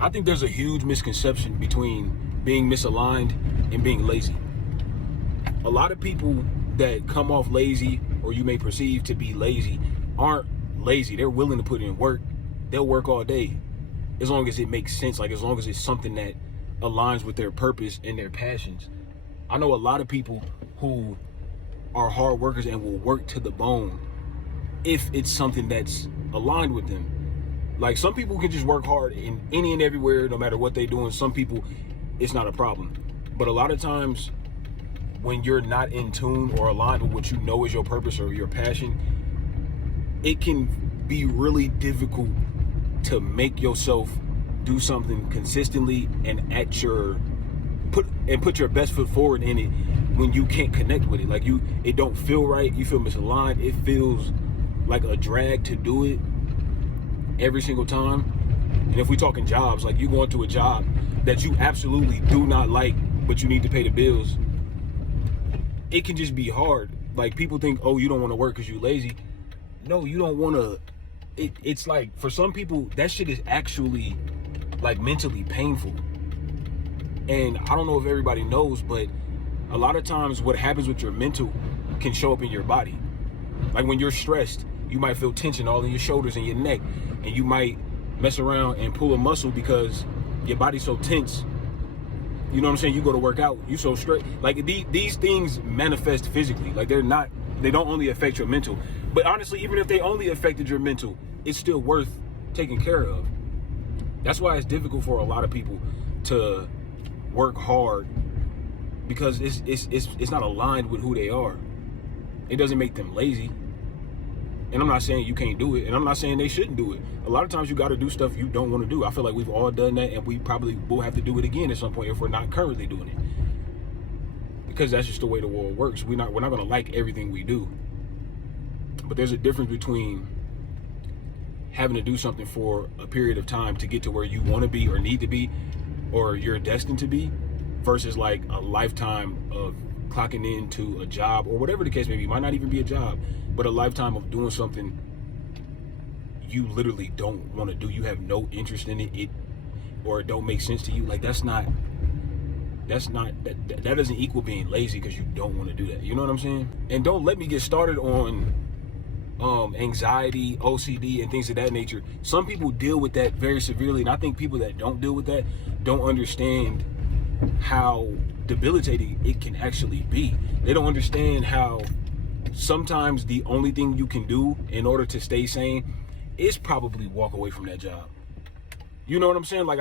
I think there's a huge misconception between being misaligned and being lazy. A lot of people that come off lazy, or you may perceive to be lazy, aren't lazy. They're willing to put in work. They'll work all day as long as it makes sense, like as long as it's something that aligns with their purpose and their passions. I know a lot of people who are hard workers and will work to the bone if it's something that's aligned with them. Like, some people can just work hard in any and everywhere, no matter what they're doing. Some people, it's not a problem. But a lot of times when you're not in tune or aligned with what you know is your purpose or your passion, it can be really difficult to make yourself do something consistently and put your best foot forward in it when you can't connect with it. Like, it don't feel right. You feel misaligned. It feels like a drag to do it every single time. And if we're talking jobs, like you go into a job that you absolutely do not like, but you need to pay the bills, it can just be hard. Like, people think, oh, you don't want to work because you're lazy. No, you don't want to. It's like, for some people, that shit is actually like mentally painful. And I don't know if everybody knows, but a lot of times what happens with your mental can show up in your body. Like, when you're stressed, you might feel tension all in your shoulders and your neck, and you might mess around and pull a muscle because your body's so tense. You know what I'm saying? You go to work out, you so straight. Like, these things manifest physically. Like, they don't only affect your mental. But honestly, even if they only affected your mental, it's still worth taking care of. That's why it's difficult for a lot of people to work hard, because it's not aligned with who they are. It doesn't make them lazy. And I'm not saying you can't do it, and I'm not saying they shouldn't do it. A lot of times you got to do stuff you don't want to do. I feel like we've all done that, and we probably will have to do it again at some point if we're not currently doing it. Because that's just the way the world works. We're not going to like everything we do. But there's a difference between having to do something for a period of time to get to where you want to be or need to be, or you're destined to be, versus like a lifetime of clocking into a job, or whatever the case may be. It might not even be a job, but a lifetime of doing something you literally don't want to do. You have no interest in it, or it don't make sense to you. Like, that doesn't equal being lazy because you don't want to do that. You know what I'm saying? And don't let me get started on anxiety, OCD, and things of that nature. Some people deal with that very severely, and I think people that don't deal with that don't understand how debilitating it can actually be. They don't understand how sometimes the only thing you can do in order to stay sane is probably walk away from that job. You know what I'm saying? Like,